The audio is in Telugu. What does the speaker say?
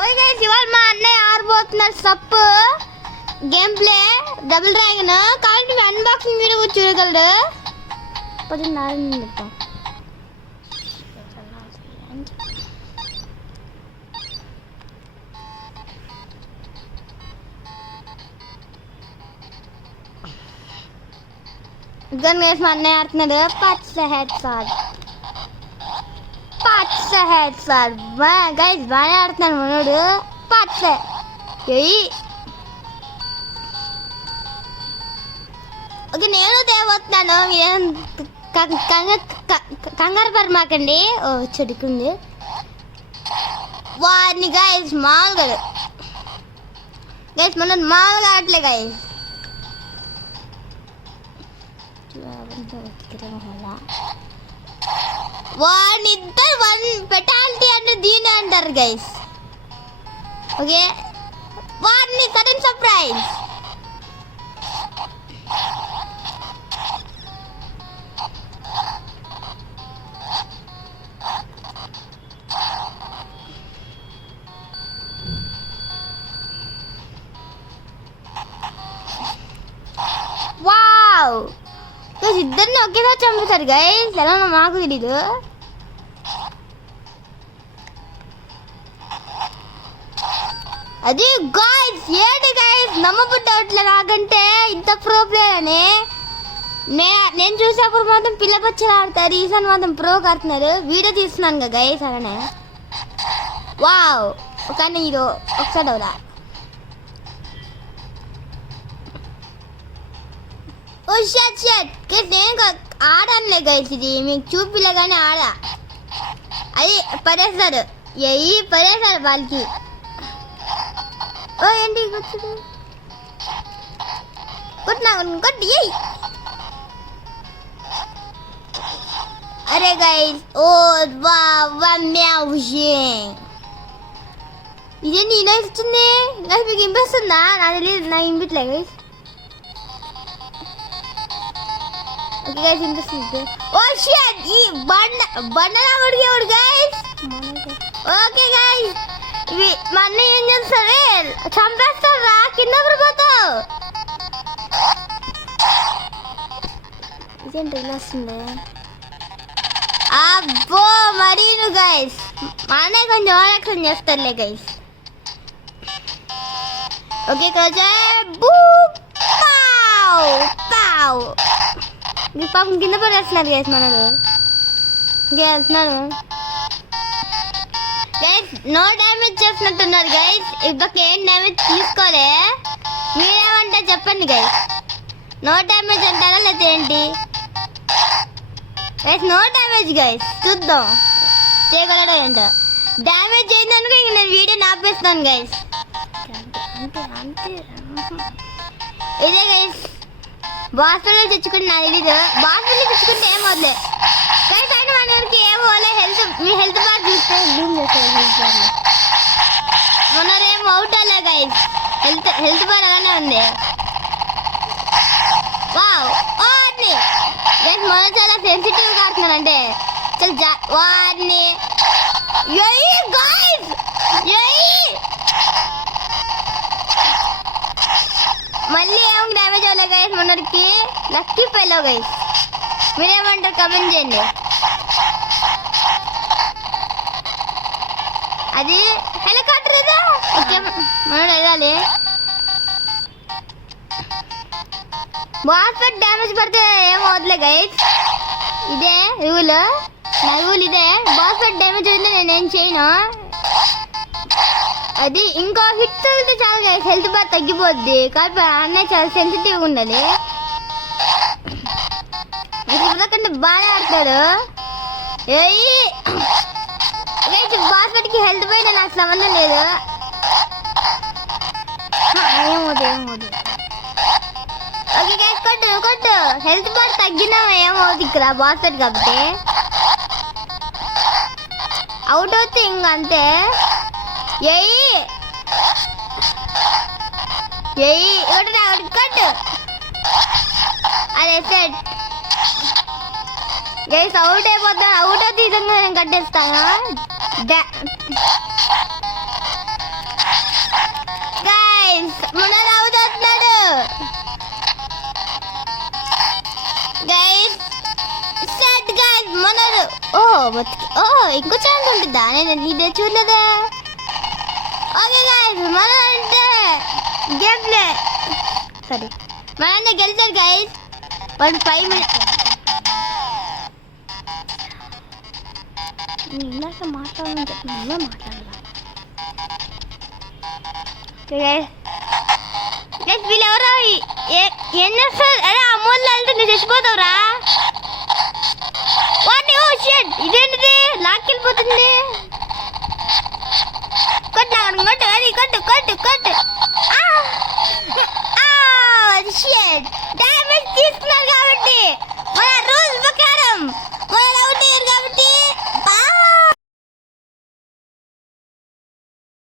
ఓకే గైస్, ఇవాళ మా అన్నయ్య ఆడబోతున్నారు సప్పు గేమ్ ప్లే డబుల్ డ్రాగన్. కాబట్టి మీ అన్బాక్సింగ్ వీడియో చూడగలరు. గన్ గైస్, మా అన్నయ్య ఆడుతున్నాడు పచ్చ హెడ్ సార్ గైస్, బాగానే ఆడుతున్నాడు మనోడు. పచ్చ ఓకే, నేను తేవస్తున్నాను, మీరేం కంగారు పరమాకండి. ఓ చెడుకుంది వాడిని గైస్. మామూలుగా గైస్ మనం మామూలుగా ఆడలే గైస్. వాడిని ఇద్దరు వన్ పెటాలిటీ అంటే దీని అంటారు గైస్. ఓకే, వాడిని సడన్ సర్ప్రైజ్. వావ్, ఇద్దరిని ఒకేసారి చంపుతారు గైస్. ఎలా మాకు తెలీదు. అది గైస్ ఏంటి గైస్, నమ్మబుట్టవట్లే నాకంటే ఇంత ప్రో ప్లేయర్ అని. నేను చూసేప్పుడు మాత్రం పిల్ల పచ్చలు ఆడతారు, ఈసారి మాత్రం ప్రో ఆడుతున్నారు. వీడియో తీస్తున్నాను కదా గైస్ అలానే. వావ్, కానీ ఇది ఒకసారి అవుదా. ఓ షట్ గైస్, నేను ఆడానులే గైస్. ఇది మీకు చూపిలే కానీ ఆడా. అది పడేస్తారు, పడేస్తారు వాళ్ళకి. ఓ ఏంటి కొట్టి. అరే గైస్, ఓ ఇదేంటి ఇలా ఇస్తుంది గైస్? మీకు ఇంపిస్తుందా? నాకు తెలియదు, నాకు ఇంపట్లే గైస్. ఓకే గైస్, ఇంపిస్తుంది. ఓ షట్, ఈ బండలా ఉడికేవాడు గైస్. ఓకే గైస్, ఇవి మా అన్నయ్య ఏం చేస్తారు, చంపేస్తారు రా, కింద పడిపోతావు. ఇదేంటి ఇలా వస్తుంది? అబ్బో మరీను గైస్, మా అన్నయ్య కొంచెం ఓవరాక్షన్ చేస్తారులే గైస్. ఓకే మీ పాపం కింద పడేస్తున్నారు గైస్ మనడు. వేస్తున్నాను గైస్, నో డ్యామేజ్ చేస్తున్నట్టున్నారు గైస్. ఇప్పుడు ఏం డ్యామేజ్ తీసుకోలే. మీరేమంటే చెప్పండి గైస్, నో డ్యామేజ్ అంటారా లేదా ఏంటి గైస్? నో డ్యామేజ్ గైస్, చూద్దాం చేయగలడో ఏంటో. డ్యామేజ్ అయిందనుకో ఇంక నేను వీడియో ఆపేస్తాను గైస్. ఇదే గైస్, బాస్లో తెచ్చుకుంటే నాకు తెలీదు. బాస్లో తెచ్చుకుంటే ఏం వదిలే గైస్. అయినా మనకి ఏం పోలే. మీ హెల్త్ బార్ చూస్తే మొన్నేం అవుట్ అలే గైస్. హెల్త్ బార్ అలానే ఉంది. వావ్, వాడిని గైస్ మొన్న చాలా సెన్సిటివ్గా ఆడుతున్నాను. అంటే చాలా వాడిని గైస్ మళ్ళీ ఏం డ్యామేజ్ అవ్వలే గైస్ మొన్నటికి. Lucky fellow guys. మీరేమంటారు కమెంట్ చేయండి. అది హెలికాప్టర్ ఏదా? ఓకే, మనోడు వెళ్ళాలి. బాస్ డ్యామేజ్ పడితే ఏం అవట్లే గైస్. ఇదే రూల్, నా రూల్ ఇదే. బాస్ డ్యామేజ్ అయితే నేనేం చేయను. అది ఇంకో హిట్ తగిలితే చాలు గైస్, హెల్త్ బాగా తగ్గిపోద్ది. కాబట్టి అన్నయ్య చాలా సెన్సిటివ్గా ఉండాలి. ఇప్పటికంటే బాగా ఆడతాడు. బాస్కెట్కి హెల్త్ పైన నాకు సంబంధం లేదు. ఏమవుతుంది. ఓకే గైస్, కొట్టు. హెల్త్ బార్ తగ్గినా ఏమవుతుంది ఇక్కడ బాస్కెట్ కాబట్టి. అవుట్ అవుతుంది ఇంక అంతే. కట్టు. అదే సెట్ గైస్, అవుట్ అయిపోతా. అవుట్ అవుతుంది విధంగా నేను కట్టేస్తాను. మనోడు అవుట్ అవుతున్నాడు గైస్. సెట్ గైస్ మనోడు. ఓ ఇంకో ఛాన్స్ ఉంటుందా? నేను ఇదే చూడలేదా. ఓకే గైస్ మన అంటే గేమ్ ప్లే సరే మన గెలిచారు గైస్. 5 minutes ఇందాక మాట్లాడాలని చెప్పిన మాట్లాడాలి. వీళ్ళెవరో ఏం చేస్తారు? అరే అమూల్ వెళ్తే నువ్వు చచ్చిపోతావురా. వాటి ఓ షెట్ ఇదేంటిది లాక్కెళ్ళిపోతుంది. కొట్టు కొట్టు అది కొట్టు కొట్టు కొట్టు